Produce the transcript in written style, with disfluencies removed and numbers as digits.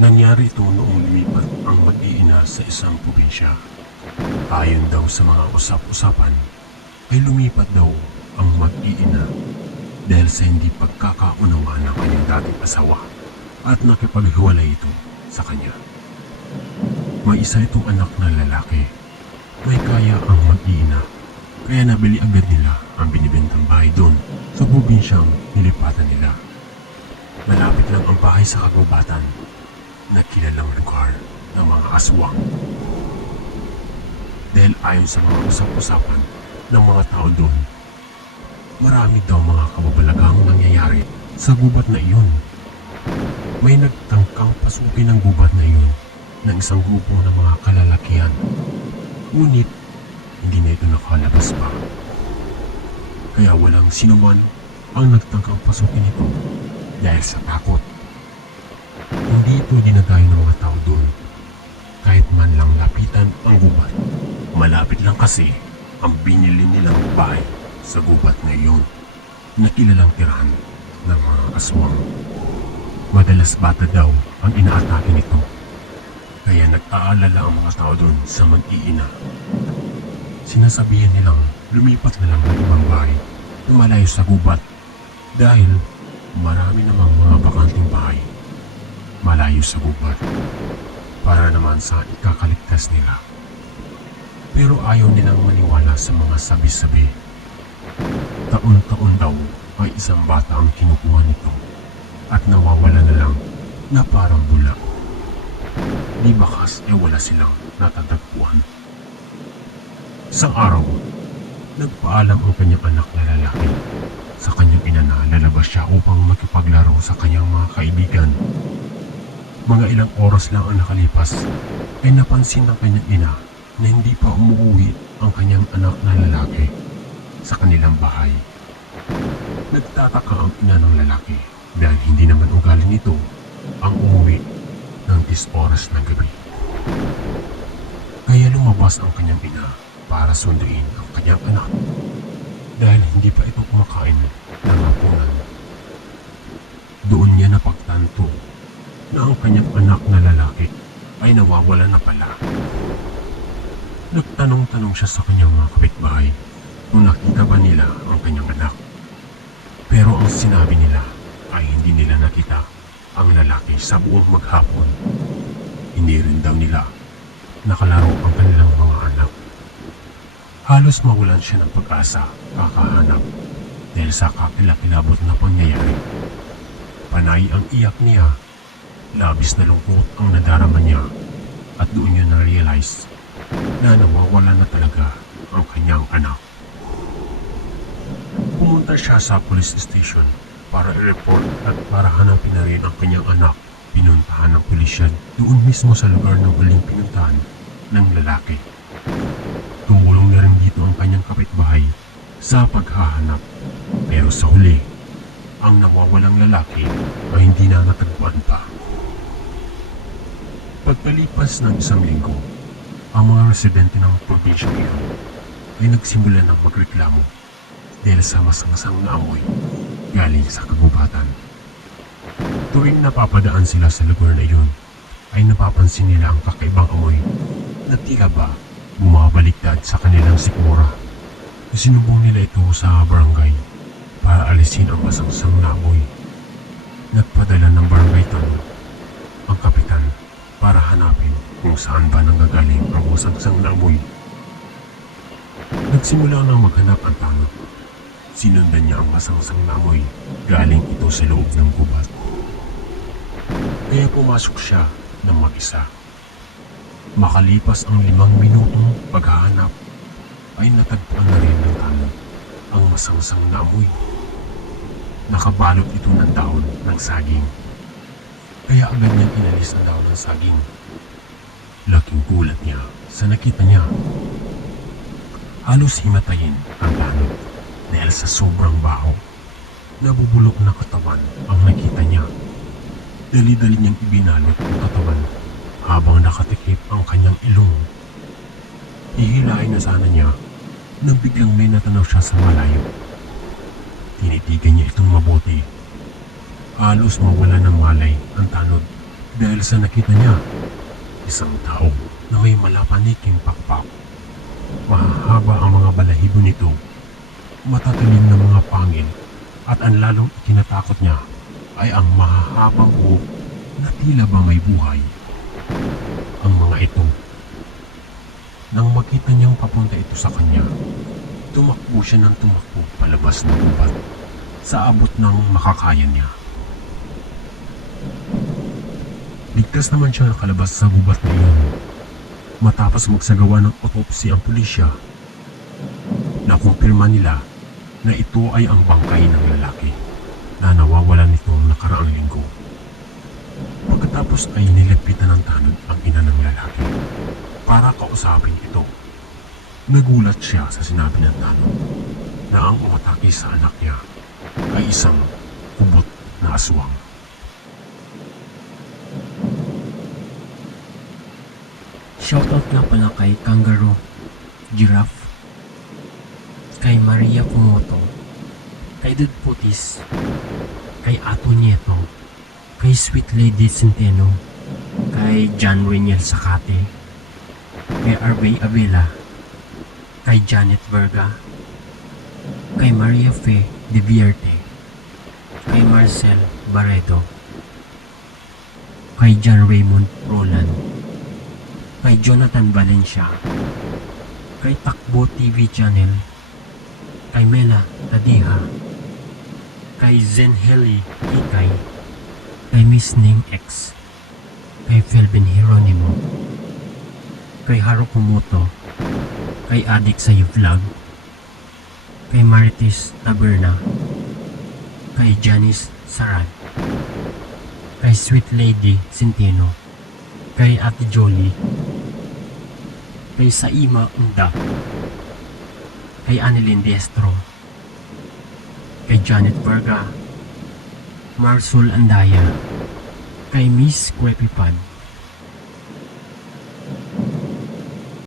Nangyari ito noong lumipat ang mag-iina sa isang probinsya. Ayon daw sa mga usap-usapan, ay lumipat daw ang mag-iina dahil sa hindi pagkakaunawaan ng kanyang dating asawa at nakipaghiwalay ito sa kanya. May isa itong anak na lalaki. May kaya ang mag-iina, kaya nabili agad nila ang binibentang bahay doon sa probinsyang nilipatan nila. Malapit lang ang bahay sa kagubatan na kilalang lugar ng mga aswang. Dahil ayon sa mga usap-usapan ng mga tao doon, marami daw mga kababalaghang nangyayari sa gubat na iyon. May nagtangkang pasukin ang gubat na iyon ng isang grupo ng mga kalalakihan. Ngunit, hindi na ito nakalabas pa. Kaya walang sinuman ang nagtangkang pasukin ito dahil sa takot. Hindi ito dinadayo ng mga tao doon kahit man lang lapitan ang gubat. Malapit lang kasi ang binili nilang bahay sa gubat na iyon na kilalang tirahan ng mga aswang. Madalas bata daw ang inaatake nito, kaya nag-aalala ang mga tao doon sa mag-iina. Sinasabihan nilang lumipat na lang ng ibang bahay na malayo sa gubat dahil marami namang mga bakanting bahay malayo sa gubat para naman sa ikakaligtas nila. Pero ayaw nilang maniwala sa mga sabi-sabi. Taon-taon daw ay isang bata ang kinukuha nito at nawawala na lang na parang bula. Di bakas wala silang natatagpuan. Isang araw, nagpaalam ang kanyang anak na lalaki sa kanyang ina na lalabas siya upang makipaglaro sa kanyang mga kaibigan. Mga ilang oras lang ang nakalipas ay napansin ng kanyang ina na hindi pa umuwi ang kanyang anak na lalaki sa kanilang bahay. Nagtataka ang ina ng lalaki dahil hindi naman ugali nito ang umuwi ng 10 oras ng gabi. Kaya lumabas ang kanyang ina para sunduin ang kanyang anak dahil hindi pa ito kumakain ng hapunan. Doon niya napagtanto na ang kanyang anak na lalaki ay nawawala na pala. Nagtanong-tanong siya sa kanyang mga kapitbahay kung nakita ba nila ang kanyang anak. Pero ang sinabi nila ay hindi nila nakita ang lalaki sa buong maghapon. Hindi rin daw nila nakalaro ang kanilang mga anak. Halos mawalan siya ng pag-asa kakahanap dahil sa kakilakilabot na pangyayari. Panay ang iyak niya. Labis na lungkot ang nadarama niya at doon niya na-realize na nawawala na talaga ang kanyang anak. Pumunta siya sa police station para i-report at para hanapin na rin ang kanyang anak. Pinuntahan ng pulisya doon mismo sa lugar ng huling pinuntahan ng lalaki. Tumulong na rin dito ang kanyang kapitbahay sa paghahanap. Pero sa huli, ang nawawalang lalaki ay hindi na natagpuan pa. Pagkalipas ng isang linggo, ang mga residente ng probinsyang iyon ay nagsimula ng magreklamo dahil sa masangsang na amoy galing sa kagubatan. Tuwing napapadaan sila sa lugar na iyon, ay napapansin nila ang kakaibang amoy na tila ba bumabaliktad sa kanilang sikmura. Sinumbong nila ito sa barangay para alisin ang masangsang na amoy. Nagpadala ng barangay tanong ang kapitan para hanapin kung saan ba nanggagaling ang masangsang na amoy. Nagsimula nang maghanap ang tanong. Sinundan niya ang masangsang na amoy galing ito sa loob ng gubat. Kaya pumasok siya ng mag-isa. Makalipas ang 5 minutong paghahanap, ay natagpuan na rin ng tanong ang masangsang na amoy. Nakabalot ito ng dahon ng saging. Kaya agad niyang inalis ang dahon ng saging. Laking gulat niya sa nakita niya. Halos himatayin ang tanong dahil sa sobrang baho. Nabubulok na katawan ang nakita niya. Dali-dali niyang ibinalot ang katawan habang nakatikip ang kanyang ilong. Hihilain na sana niya nang biglang may natanaw siya sa malayo. Tinitigan niya itong mabuti. Halos mawala ng malay ang tanod dahil sa nakita niya isang tao na may malapaniking pakpak. Mahahaba ang mga balahibo nito, matatalim na mga pangil, at ang lalong ikinatakot niya ay ang mahahabang buhok na tila ba may buhay. Ang mga ito, nang makita niyang papunta ito sa kanya, tumakbo siya ng tumakbo palabas ng gubat sa abot ng makakaya niya. Ligtas naman siya nakalabas sa gubat na iyon matapos magsagawa ng autopsy ang pulisya. Nakumpirma nila na ito ay ang bangkay ng lalaki na nawawalan nitong nakaraang linggo. Pagkatapos ay nilapitan ng tanod ang ina ng lalaki para kausapin ito. Nagulat siya sa sinabi ng tanod na ang umatake sa anak niya ay isang kubot na aswang. Shoutout nga pala kay Kangaroo, Giraffe, kay Maria Pumoto, kay Dud Putis, kay Ato Nieto, kay Sweet Lady Centeno, kay John Reniel Sakate, kay Arbey Avila, kay Janet Verga, kay Maria Fe de Vierte, kay Marcel Barredo, kay John Raymond Roland, kay Jonathan Valencia, kay Takbo TV Channel, kay Mela Tadiha, kay Zenheli Ikay, kay Miss Ning X, kay Felvin Hieronimo, kay Haru Kumoto, kay Adik Sayo Vlog, kay Marites Taberna, kay Janice Saran, kay Sweet Lady Centeno, kay Ate Jolie, kay Saima Unda, kay Annelyn Destro, kay Janet Verga, Marsol Andaya, kay Miss Kwepipad,